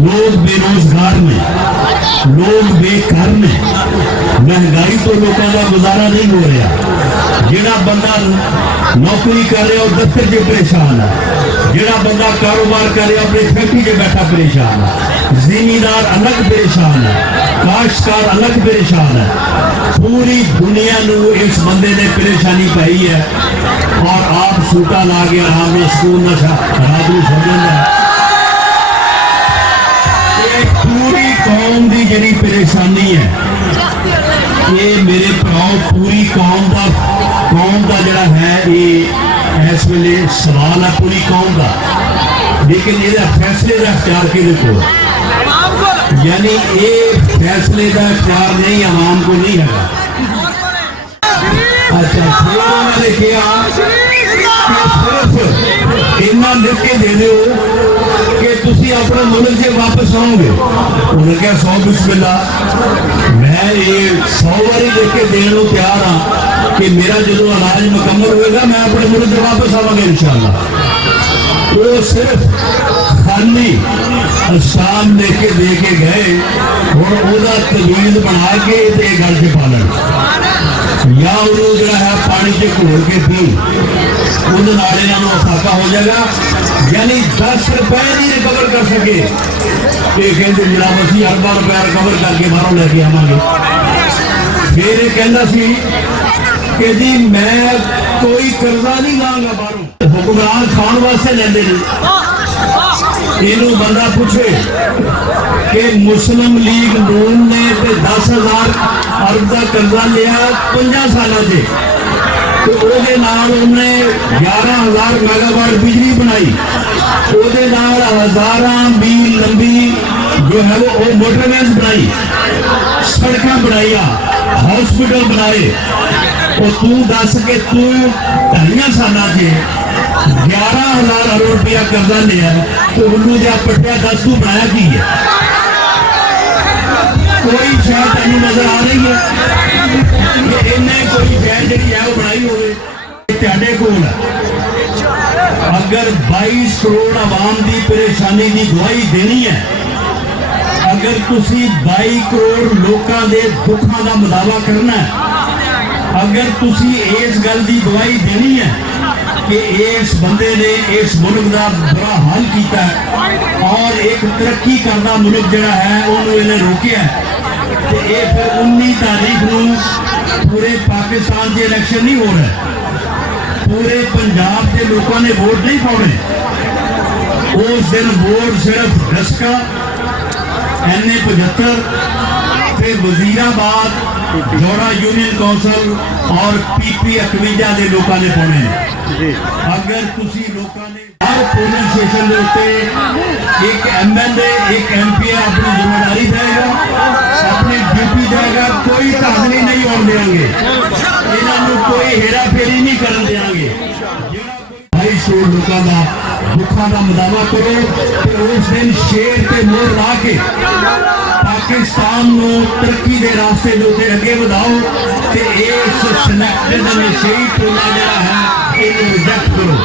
लोग बेरोजगार ने, लोग बेघर ने, महंगाई तो लोगों का गुजारा नहीं हो रहा। जिहड़ा बंदा नौकरी कर रहा वो दफ्तर च परेशान है, जिहड़ा बंदा कारोबार कर रहा अपनी फैक्ट्री च बैठा परेशान है, जिमीदार अलग परेशान है, काश्तकार अलग परेशान है। पूरी दुनिया को इस बंदे ने परेशानी पाई है और आप सूटा ला के आराम में स्कूल नशा रात को सो जाता है। पूरी कौम की जी परेशानी है, ये मेरे भराओ पूरी कौम का जड़ा है ये इस वेले सवाल है पूरी कौम का। लेकिन ये फैसले का अख्तियार किहदे कोल, यानी ये फैसले का अख्तियार नहीं आवाम को नहीं है। अच्छा फिर उन्होंने कहा सिर्फ इन्ना लिख के दे दो कि तुसी अपने मुल्क से वापस आओगे। उन्होंने कहा 100 बिस्मिल्लाह, मैं ये 100 बारी लिख के देने को तैयार हाँ कि मेरा जो इलाज मुकम्मल होगा मैं अपने मुल्क से वापस आवांगा इंशाअल्लाह। तो सिर्फ खाली शाम लेके दे के गए और ओदा तवीज बना के गल च पा लेना या उन्होंने जो है पानी से घोल के पी उन्हें फाका हो जाएगा। यानी 10 रुपए नहीं रिकवर कर सके तो कहते जनाब असी अरबा रुपया रिकवर करके बाहरों लेके आवांगे। फिर कहना सी कि जी मैं कोई कर्जा नहीं लांगा बाहरों, हुक्मरान खान वास्ते लेंदे नहीं। इनू बंदा पूछे कि मुस्लिम लीग नून ने 10,000 अरब का कर्जा लिया 5 सालों से, तो ਉਹਦੇ ਨਾਲ ਉਹਨੇ 11,000 मेगावाट बिजली बनाई, ਉਹਦੇ ਨਾਲ हजारां मील लंबी जो है वो मोटरवेज बनाई, सड़क बनाई, हॉस्पिटल बनाए। और तू दस के तू 2.5 सालों से 11,000 अरब रुपया कर्जा लिया तो उन्होंने जब पटिया 10 तू बनाया की है? कोई शायद तेन नजर आ रही है इन्हें कोई शायद जी है वो बनाई हो। अगर 22 करोड़ आवाम की परेशानी की गवाही देनी है, अगर तुसी 22 करोड़ लोगों के दुखों का मुदावा करना है, अगर तुसी इस गल की गवाही देनी है कि इस बंदे ने इस मुल्क का बुरा हाल किया और एक तरक्की करना मुल्क जड़ा है उन्होंने रोकया, तो ये फिर 19 तारीख को पूरे पाकिस्तान के इलेक्शन नहीं हो रहे, पूरे पंजाब के लोगों ने वोट नहीं पाने। उस दिन वोट सिर्फ डस्का NA-75 फिर वजीराबाद जोड़ा यूनियन कौंसल और PP 51 के लोगों ने पाने। अगर तुसी लोगों ने हर पोलिंग स्टेशन के उत्ते एक MLA एक MP अपनी जिम्मेदारी देगा, अपनी ड्यूटी देगा, कोई धांधली नहीं होने देंगे, इन्होंने कोई हेरा फेरी नहीं कर देंगे। 22 करोड़ लोगों का दुखों का मुदावा करो तो उस दिन शेर के मोर ला के पाकिस्तान को तरक्की के रास्ते जो अगे बढ़ाओ तो इस सिलेक्टेड नशेई टोला जरा है रिजेक्ट करो।